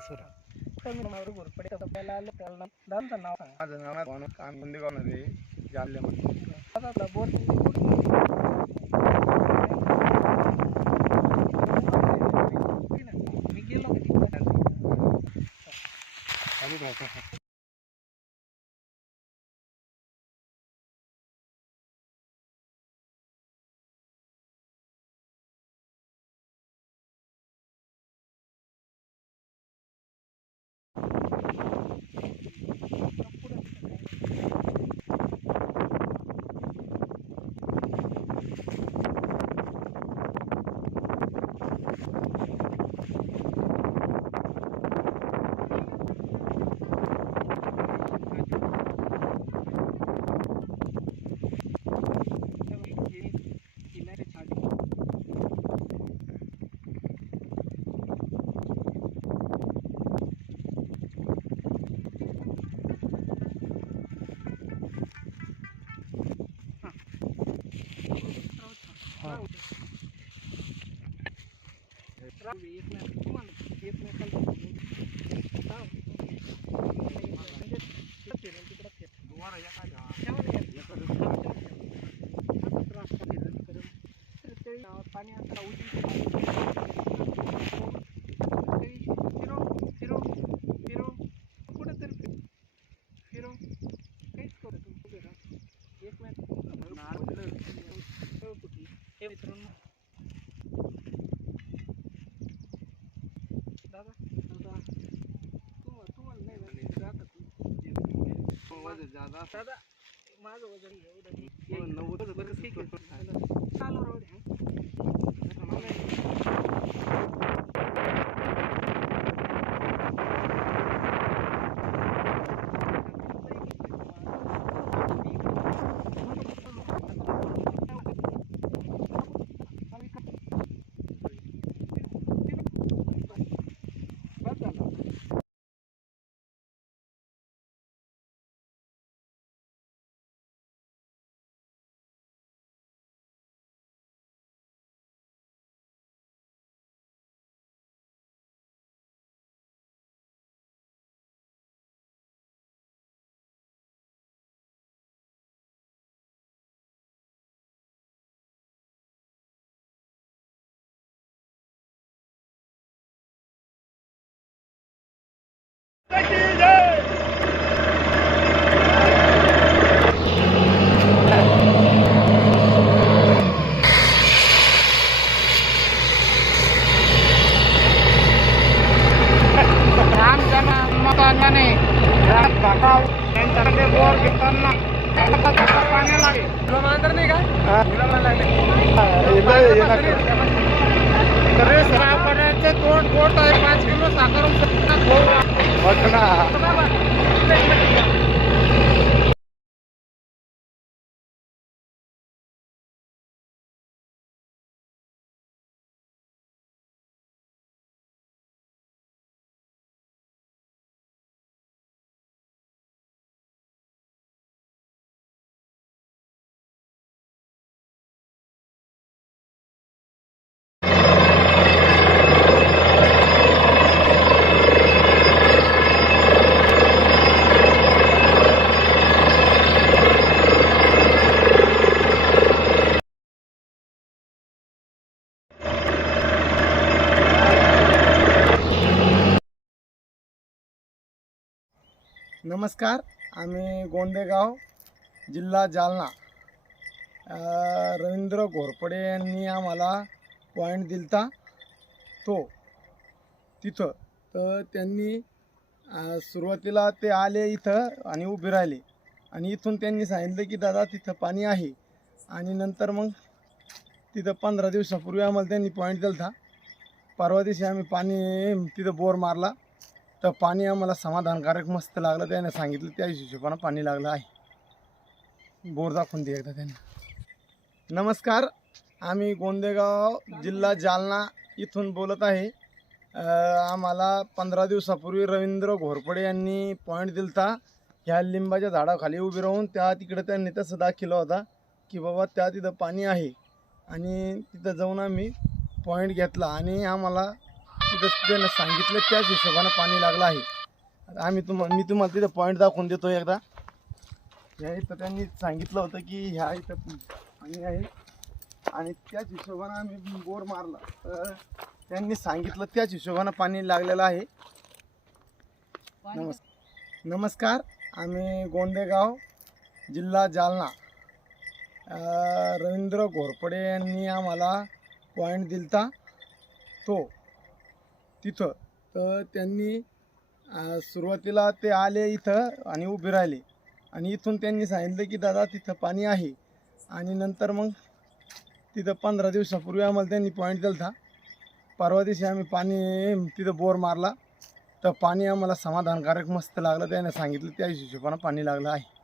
సూర తొమ్మిది గురిపడే పొలాలు వెళ్ళడం దాంతో నవ్వు ముందుగా ఉన్నది జాలి బోర్ అది पाणी आता उजवी ज्यादा दादा माझं वजन एवढं नव्वद बरं ठीक आहे चालू रोड आहे बोर घेताना पाणी लागेल. तुला मांजर नाही का? साखरेचे दोन बोट आहे. पाच किलो साखर नमस्कार आम्ही गोंदेगाव जिल्हा जालना. रवींद्र घोरपडे यांनी आम्हाला पॉईंट दिलता. तो तिथं. तर त्यांनी सुरुवातीला ते आले इथं आणि उभे राहिले. आणि इथून त्यांनी सांगितलं की दादा तिथं पाणी आहे. आणि नंतर मग तिथं पंधरा दिवसापूर्वी आम्हाला त्यांनी पॉईंट दिलता. परवा दिवशी आम्ही पाणी तिथं बोर मारला. तर पाणी आम्हाला समाधानकारक मस्त लागलं त्याने सांगितलं त्या हिशोबानं पाणी लागलं आहे. बोर दाखवून दे एकदा त्याने. नमस्कार आम्ही गोंदेगाव जिल्हा जालना इथून बोलत आहे. आम्हाला पंधरा दिवसापूर्वी रवींद्र घोरपडे यांनी पॉईंट दिलता. ह्या लिंबाच्या झाडाखाली उभी राहून त्या तिकडं त्यांनी तसं दाखिला होता की बाबा त्या तिथं पाणी आहे. आणि तिथं जाऊन आम्ही पॉईंट घेतला आणि आम्हाला त्यानं सांगितलं त्याच हिशोबानं पाणी लागलं आहे. आम्ही तुम मी तुम्हाला तिथं पॉईंट दाखवून देतो एकदा. ह्या इथं त्यांनी सांगितलं होतं की ह्या इथं पाणी आहे. आणि त्याच हिशोबानं आम्ही बोर मारला. तर त्यांनी सांगितलं त्याच हिशोबानं पाणी लागलेलं आहे. नमस् नमस्कार आम्ही गोंदेगाव जिल्हा जालना. रवींद्र घोरपडे यांनी आम्हाला पॉईंट दिलता. तो तिथं. तर त्यांनी सुरुवातीला ते आले इथं आणि उभे राहिले. आणि इथून त्यांनी सांगितलं की दादा तिथं पाणी आहे. आणि नंतर मग तिथं पंधरा दिवसापूर्वी आम्हाला त्यांनी पॉईंट दिला होता परवा दिवशी आम्ही पाणी तिथं बोर मारला. तर पाणी आम्हाला समाधानकारक मस्त लागलं. त्याने सांगितलं त्या हिशोबानं पाणी लागलं आहे.